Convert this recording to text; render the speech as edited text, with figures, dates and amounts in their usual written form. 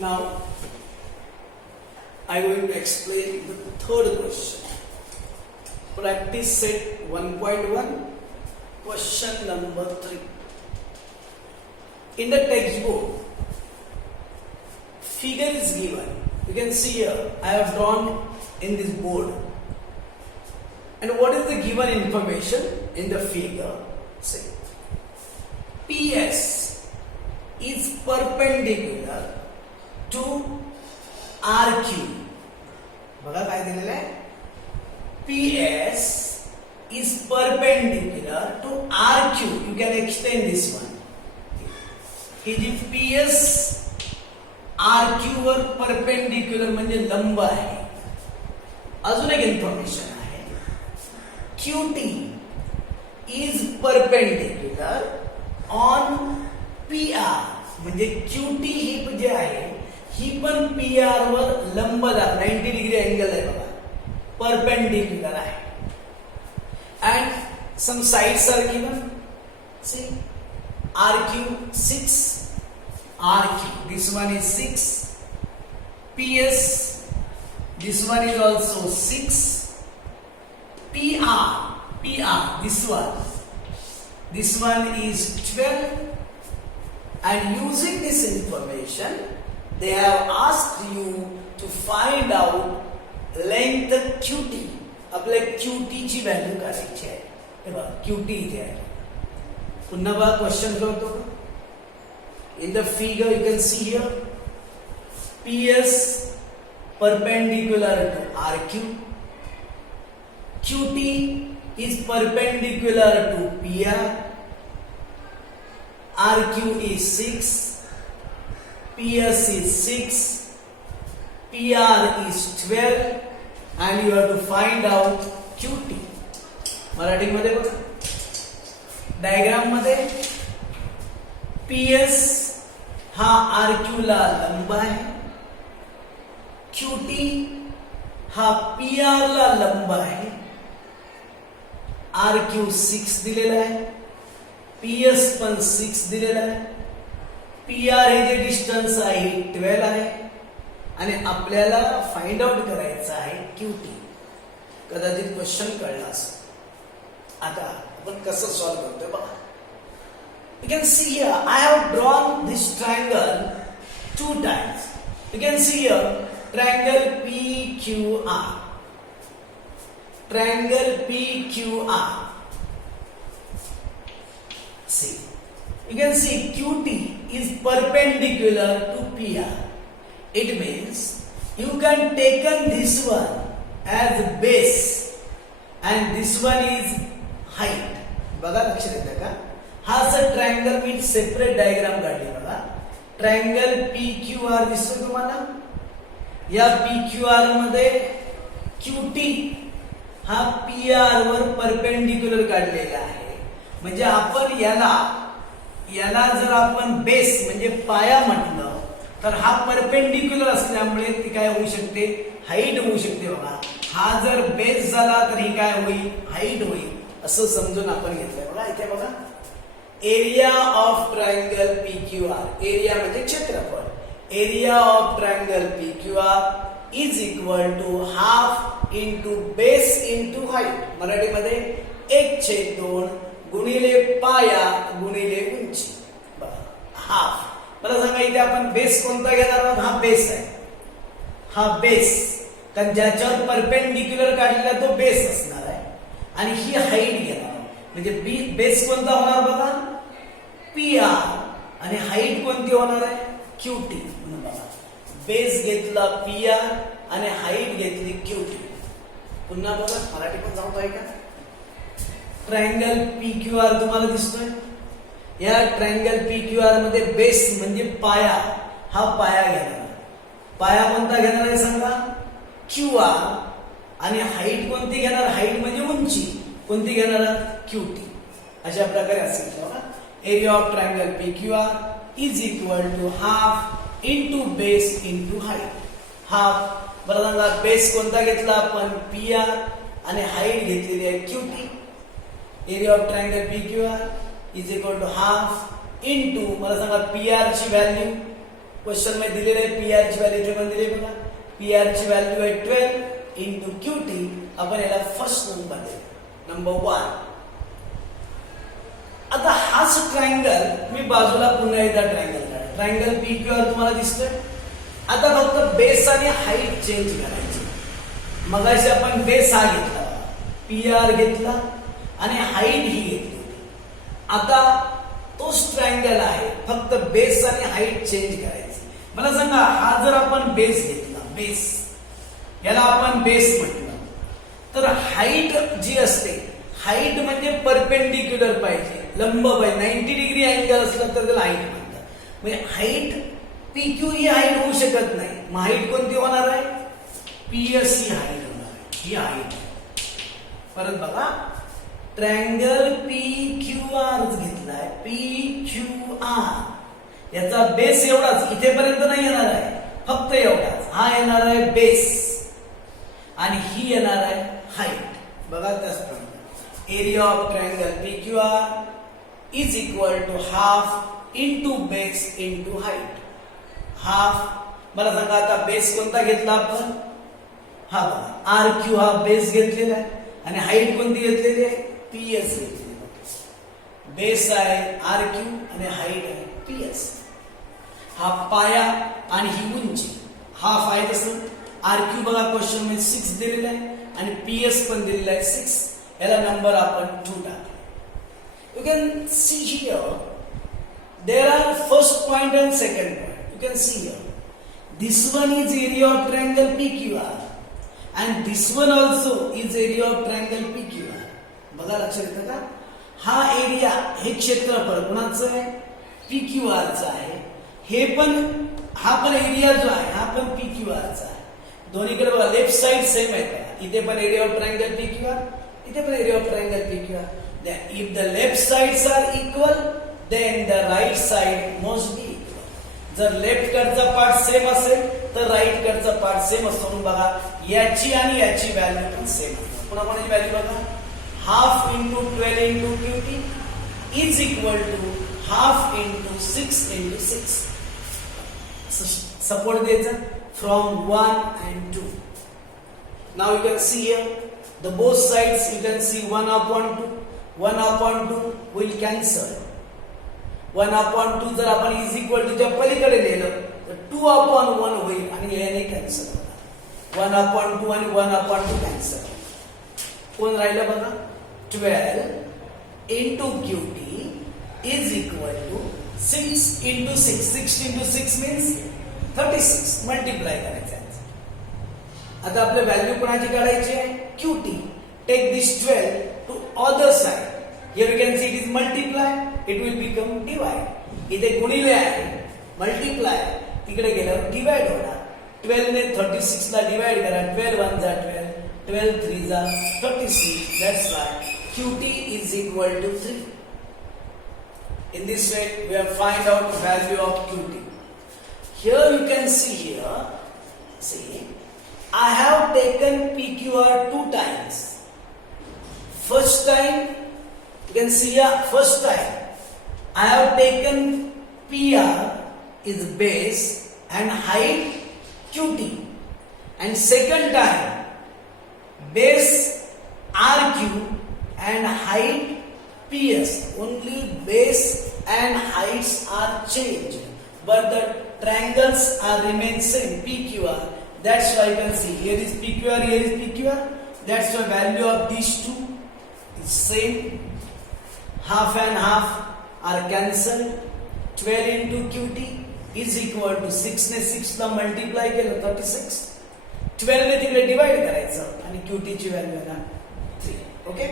Now, I am going to explain the third question. Practice set 1.1, question number 3. In the textbook, figure is given. You can see here, I have drawn in this board. And what is the given information in the figure? Say, PS is perpendicular to RQ. बघा काय दिलेलं आहे? PS is perpendicular to RQ. You can extend this one. ही जी PS RQ वर perpendicular म्हणजे लंब आहे. अजून एक इन्फॉर्मेशन आहे. QT is perpendicular on PR. म्हणजे QT ही जी आहे ही पण PR वर लंब 90 डिग्री अँगल आहे बघा. परपेंडिक्युलर आहे. And some sides are given. See, RQ 6, RQ, this one is 6, PS, this one is also 6, PR, this one is 12, and using this information, they have asked you to find out length QT. आपल्या QT ची value काढायची आहे. हे बघा QT इथे आहे. पुन्हा बघा क्वेश्चन करतो. In the figure you can see here PS perpendicular to RQ, QT is perpendicular to PR, RQ is 6, PS is 6, PR is 12, and you have to find out QT. Marathi मध्ये बघा diagram मध्ये PS हा RQ ला लंब आहे, QT हा PR ला लंब आहे, RQ 6 दिलेला आहे, PS पण 6 दिलेला आहे, PR हे जे डिस्टन्स आहे 12 आहे आणि आपल्याला फाइंड आउट करायचं आहे QT. कदाचित क्वेश्चन कळला असेल. आता आपण कसं सॉल्व्ह करतोय बघा. You can see here, I have drawn this triangle 2 times. You can see here, triangle PQR. Triangle PQR. See, you can see QT is perpendicular to PR. It means you can take this one as base and this one is height. बघा लक्षात येतं का? हा जर triangle मी separate diagram काढली बघा. Triangle PQR दिसतो तुम्हाला. या PQR मध्ये QT हा PR वर परपेंडिक्युलर काढलेला आहे. म्हणजे आपण याला जर आपण बेस म्हणजे पाया म्हटलं तर हा परपेंडिक्युलर असल्यामुळे ती काय होऊ शकते? हाईट होऊ शकते बघा. हा जर बेस झाला तर ही काय होईल? हाईट होईल. असं समजून आपण घेतलंय बघा. इथे बघा area of triangle PQR. Area म्हणजे क्षेत्रफळ. Area of triangle PQR is equal to half into base into height. मराठीमध्ये 1/2 गुणिले पाया गुणिले उंची. हाफ. मला सांगा इथे आपण बेस कोणता घेणार आहोत? हा बेस आहे. हा बेस कारण ज्याच्यावर परपेंडिक्युलर काढलेला तो बेस असणार आहे आणि ही हाईट घेणार म्हणजे बेस कोणता होणार बघा? PR आणि हाईट कोणती होणार आहे? QT. म्हणून बघा बेस घेतला PR आणि हाईट घेतली QT. पुन्हा बघा मराठी पण सांगतोय का? ट्रायंगल PQR तुम्हाला दिसतोय. या ट्रायंगल PQR मध्ये बेस म्हणजे पाया. हा पाया घेणार. पाया कोणता घेणार आहे सांगा? QR. आणि हाईट कोणती घेणार? हाईट म्हणजे उंची कोणती घेणार? QT. अशा प्रकारे असेल बघा. Area of triangle PQR is equal to half into base into height. Half. बरं सांगा बेस कोणता घेतला आपण? PR आणि हाईट घेतलेली आहे QT. Area of triangle PQR is equal to half into मला सांगा PR ची व्हॅल्यू क्वेश्चन मध्ये दिलेले आहे पीआर ची व्हॅल्यू इथे पण दिली बघा. पीआर ची व्हॅल्यू आहे 12 इंटू क्यूटी. आपण याला फर्स्ट नंबर देऊ, नंबर 1. आता हाच ट्रायंगल मी बाजूला पुन्हा एकदा ट्रायंगल काढा. ट्रायंगल पीक्यूआर तुम्हाला दिसतोय. आता फक्त बेस आणि हाईट चेंज करायची. मगाशी आपण बेस हा घेतला, पीआर घेतला आणि हाईट ही घेतली. आता तोच ट्रायंगल आहे, फक्त बेस आणि हाईट चेंज करायची. मला सांगा, हा जर आपण बेस घेतला, बेस याला आपण बेस म्हटलं, तर हाईट जी असते, हाईट म्हणजे परपेंडिक्युलर पाहिजे, लंब पाहिजे. 90 डिग्री अँगल असलं तर त्याला हाईट म्हणतात. म्हणजे हाईट पीक्यू ही हाईट होऊ शकत नाही. मग हाईट कोणती होणार आहे? पीएस ही हाईट होणार आहे. ही हाईट. परत बघा, ट्रायंगल पीक्यूआर घेतलाय, पीक्यूआर याचा बेस एवढाच, इथेपर्यंत नाही येणार आहे, फक्त एवढाच. हा येणार आहे बेस आणि ही येणार आहे हाईट. बघा त्याचप्रमाणे area of triangle PQR is equal to half into base into height. Half. मला सांगा आता बेस कोणता घेतला आपण? हा बघा, आर क्यू हा बेस घेतलेला आहे आणि हाईट कोणती घेतलेली आहे? पीएस घेतलेली आहे. बेस आहे आर क्यू आणि हाईट आहे पीएस. हा पाया आणि ही उंची. हाफ आहे तसं. आर क्यू बघा क्वेश्चन मध्ये 6 दिलेला आहे आणि पीएस पण दिलेला आहे 6. याला नंबर आपण 2 टाकले. You can see here there are first point and second point. You can see here this one is area of triangle PQR and this one also is area of triangle PQR. बघा लक्षात येतं का? हा area, हे क्षेत्रफळ कोणाचं आहे? PQR चं आहे. हे पण, हा पण एरिया जो आहे हा पण PQR चा आहे. दोन्हीकडे बघा लेफ्ट साइड सेम आहे का? इथे पण एरिया ऑफ ट्रायंगल PQR, इथे पण area of triangle PQR. Then if the left sides are equal, then the right side must be. जर लेफ्ट कडचा पार्ट सेम असेल तर राईट कडचा पार्ट सेम असतो. म्हणून बघा, याची आणि याची व्हॅल्यू पण सेम असते. पुन्हा कोणाची व्हॅल्यू बघा, half into 12 into QT is equal to half into 6 into 6. Support द्यायचा from 1 and 2. Now you can see here the both sides. You can see 1/2. 1/2 will cancel. 1/2 जर आपण इज इक्वल टूच्या पलीकडे नेलं तर 2/1 होईल आणि याने कॅन्सल होणार. 1/2 आणि 1/2 कॅन्सल. कोण राहिलं बघा, 12 into QT is equal to 6 into 6. 6 into 6 means 36. Multiply करायचं. आता आपल्या व्हॅल्यू कोणाची काढायची आहे? QT. Take this 12 to other side. Here you can see it is multiply, it will become divide. इथे गुणिले आहे, मल्टिप्लाय, तिकडे गेल्यावर डिवाइड होणार. 12 ने 36 ला डिवाइड करा. 12 1 जा 12, 12 3 जा 36. That's why QT is equal to 3. In this way we have find out value of QT. Here you can see here, see, I have taken PQR 2 times. First time, you can see here, first time I have taken PR is base and height QT, and second time base RQ and height PS. Only base and heights are changed, but the triangles are remain same, PQR. That's why you can see here is PQR, here is PQR. That's why value of these two is same. Half and half are cancelled. 12 into QT is equal to 6 ने 6 ला multiply केलं 36. 12 ने तिकडे divide करायचं आणि QT ची value आहे ना 3. ओके.